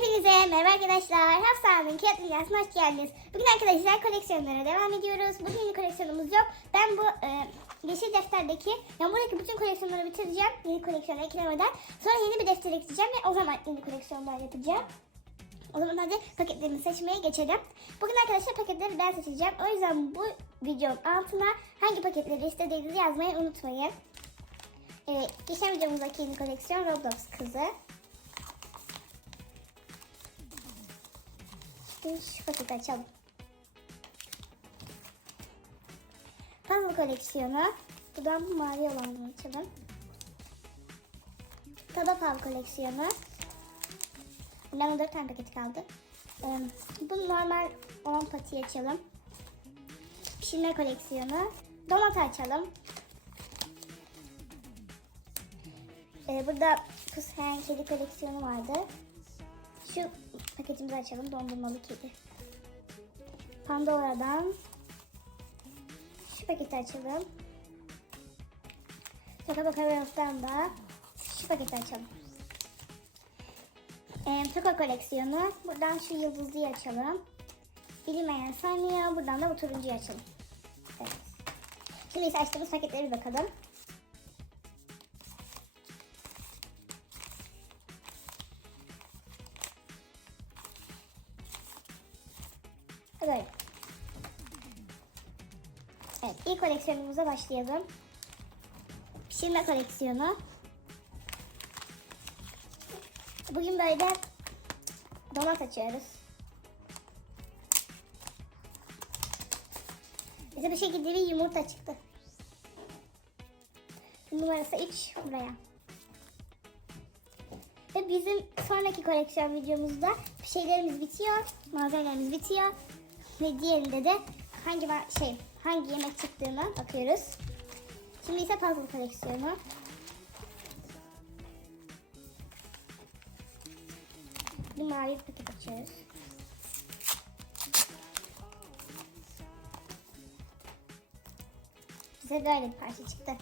Hepinize merhaba arkadaşlar. Hafsa'nın Kağıt Dünyası'na hoş geldiniz. Bugün arkadaşlar koleksiyonlara devam ediyoruz. Bugün yeni koleksiyonumuz yok. Ben bu e, yeşil defterdeki, yani buradaki bütün koleksiyonları bitireceğim. Yeni koleksiyona eklemeden. Sonra yeni bir defter ekleyeceğim ve o zaman yeni koleksiyonlar yapacağım. O zaman hadi paketlerimi seçmeye geçelim. Bugün arkadaşlar paketleri ben seçeceğim. O yüzden bu videonun altına hangi paketleri istediğinizi yazmayı unutmayın. Ee, geçen videomuzdaki yeni koleksiyon Roblox kızı. Şu paketi açalım. Puzzle koleksiyonu. Buradan bu mavi olanını açalım. Tabapav koleksiyonu. Bundan 14 tane paketi kaldı. Ee, bu normal olan patiyi açalım. Pişirme koleksiyonu. Donat açalım. Ee, burada Pushen kedi koleksiyonu vardı. Şu paketimizi açalım. Dondurmalı kedi. Pandora'dan şu paketi açalım. Şaka Bakarov'dan da şu paketi açalım. Ee, Choco koleksiyonu. Buradan şu yıldızlıyı açalım. Bilinmeyen saniye. Buradan da bu turuncuyu açalım. Evet. Şimdi ise açtığımız paketlere bir bakalım. Böyle. Evet, ilk koleksiyonumuza başlayalım. Pişirme koleksiyonu. Bugün böyle donat açıyoruz. Bize bu şekilde bir yumurta çıktı. Numarası 3 buraya. Ve bizim sonraki koleksiyon videomuzda şeylerimiz bitiyor, malzemelerimiz bitiyor. Ve diğerinde de hangi şey hangi yemek çıktığına bakıyoruz. Şimdi ise puzzle koleksiyonu. Bir mavi paket açıyoruz. Bize böyle bir parça çıktı.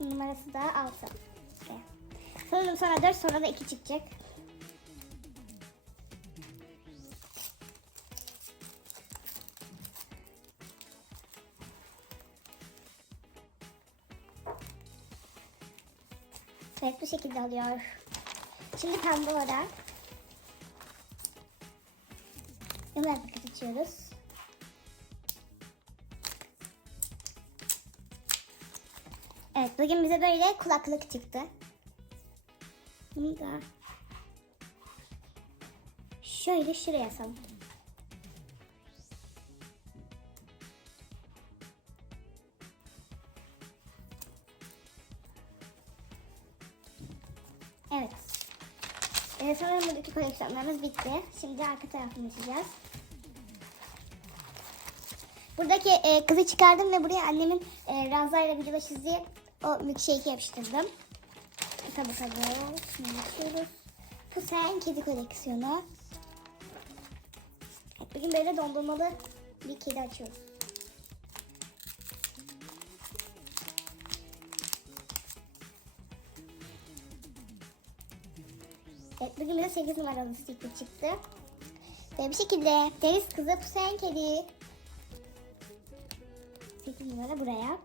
Numarası da 6. Sanırım sonra 4 sonra da 2 çıkacak. Evet bu şekilde alıyor. Şimdi Pandora. Ömer paket açıyoruz. Evet bugün bize böyle kulaklık çıktı. Bunu şöyle şuraya asalım. Ee, sanırım buradaki koleksiyonlarımız bitti. Şimdi arka tarafını açacağız. Buradaki e, kızı çıkardım ve buraya annemin e, Ranza ile videoda çizdiği o milkshake'i yapıştırdım. Bakalım bakalım. Şimdi açıyoruz. Pusen kedi koleksiyonu. Bugün böyle dondurmalı bir kedi açıyoruz. Evet, bugün bize 8 numaralı sticker çıktı. Ve bir şekilde deniz kızı pusen kedi. 8 numara buraya.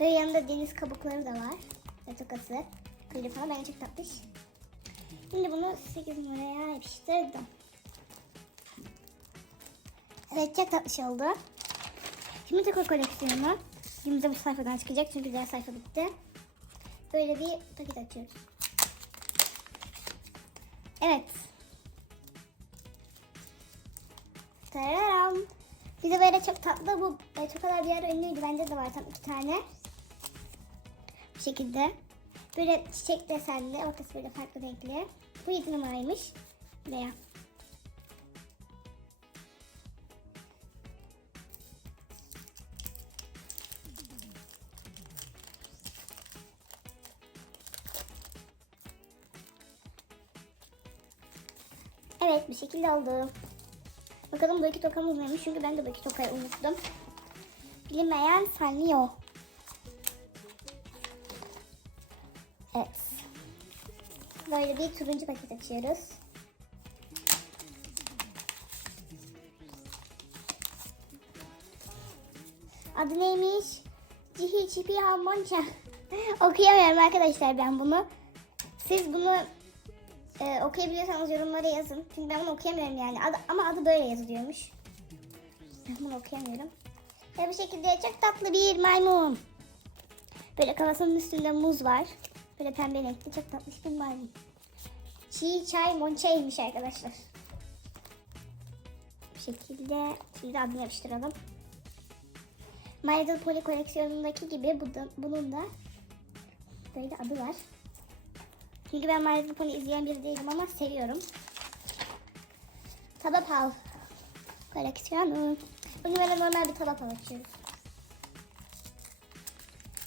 Ve yanında deniz kabukları da var. Ve tokası. Kuyruğu falan bence çok tatlış. Şimdi bunu 8 numaraya yapıştırdım. Evet çok tatlış oldu. Şimdi toko koleksiyonu. Şimdi de bu sayfadan çıkacak çünkü diğer sayfa bitti. Böyle bir paket açıyoruz. Evet. Tararam. Bir de böyle çok tatlı bu e, çok kadar bir ara ünlüydü. Bende de var tam iki tane. Bu şekilde. Böyle çiçek desenli. Ortası böyle farklı renkli. Bu 7 numaraymış. Veya. Evet bir şekilde oldu. Bakalım bu iki tokamız neymiş çünkü ben de bu iki tokayı unuttum. Bilinmeyen sanıyor. Evet. Ve Böyle bir turuncu paket açıyoruz. Adı neymiş? Cihi Çipi Hamonca. Okuyamıyorum arkadaşlar ben bunu. Siz bunu e, okuyabiliyorsanız yorumlara yazın. Çünkü ben bunu okuyamıyorum yani. Adı, ama adı böyle yazılıyormuş. Ben bunu okuyamıyorum. Ve bu şekilde çok tatlı bir maymun. Böyle kafasının üstünde muz var. Böyle pembe renkli çok tatlı bir maymun. Çiğ çay monçaymış arkadaşlar. Bu şekilde şimdi adını yapıştıralım. My Little Pony koleksiyonundaki gibi bu da, bunun da böyle adı var. Çünkü ben My Little Pony izleyen biri değilim ama seviyorum. Tabapal koleksiyonu. Bugün böyle normal bir tabapal açıyoruz.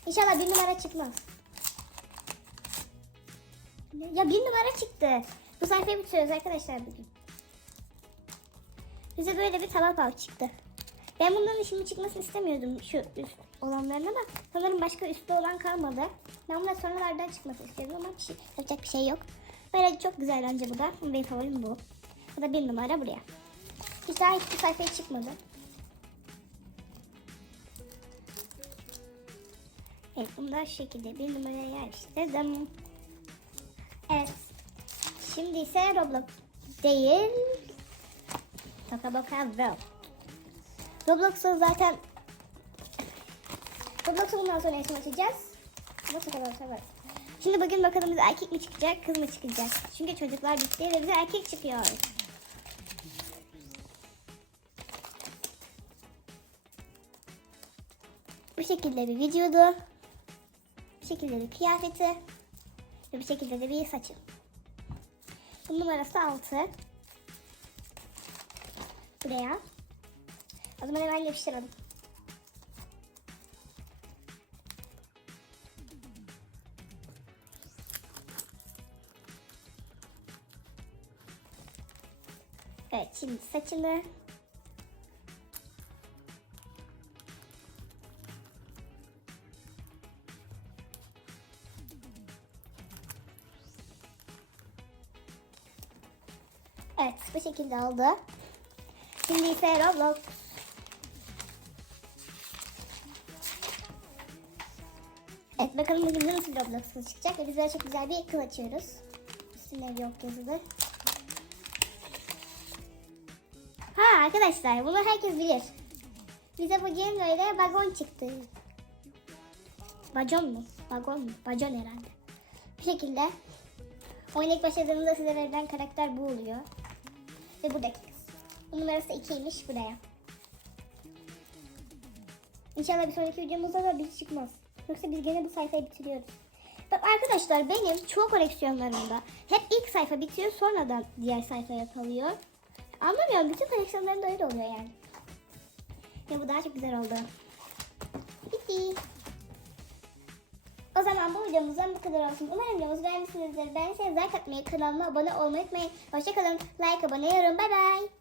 İnşallah bir numara çıkmaz. Ya bir numara çıktı. Bu sayfayı bitiriyoruz arkadaşlar bugün. Bize böyle bir tabapal çıktı. Ben bunların şimdi çıkmasını istemiyordum şu üst olanlarına da. Sanırım başka üstte olan kalmadı. Ben bunlar sonralardan çıkmasını istiyordum ama bir şey, yapacak bir şey yok. Böyle çok güzel bence bu da. Benim favorim bu. Bu da bir numara buraya. Hiç daha hiçbir sayfaya çıkmadı. Evet bunu da şu şekilde bir numaraya yerleştirdim. Evet. Şimdi ise Roblox değil. Toka Boka World. Roblox'u zaten Roblox'u bundan sonra yaşam açacağız. Toka Boka World. Şimdi bugün bakalım bize erkek mi çıkacak, kız mı çıkacak? Çünkü çocuklar bitti ve bize erkek çıkıyor. Bu şekilde bir vücudu, bu şekilde bir kıyafeti ve bu şekilde de bir saçı. Bu numarası 6. Buraya. O zaman hemen yapıştıralım. Evet şimdi saçını Evet bu şekilde oldu. Şimdi ise Roblox. Bakalım bugün nasıl bir Roblox kız çıkacak ve çok güzel bir kıl açıyoruz. Üstünde yok yazılı. Ha arkadaşlar bunu herkes bilir. Bize bugün böyle vagon çıktı. Bacon mu? Vagon mu? Bacon herhalde. Bu şekilde. Oyuna ilk başladığınızda size verilen karakter bu oluyor. Ve buradaki kız. Bu numarası 2'ymiş buraya. İnşallah bir sonraki videomuzda da bir çıkmaz. Yoksa biz gene bu sayfayı bitiriyoruz. Bak arkadaşlar benim çoğu koleksiyonlarımda hep ilk sayfa bitiyor sonradan diğer sayfaya kalıyor. Anlamıyorum bütün koleksiyonlarımda öyle oluyor yani. Ya bu daha çok güzel oldu. Bitti. O zaman bu videomuzdan bu kadar olsun. Umarım videomuzu beğenmişsinizdir. Beğendiyseniz like atmayı, kanalıma abone olmayı unutmayın. Hoşçakalın. Like, abone, yorum. Bay bay.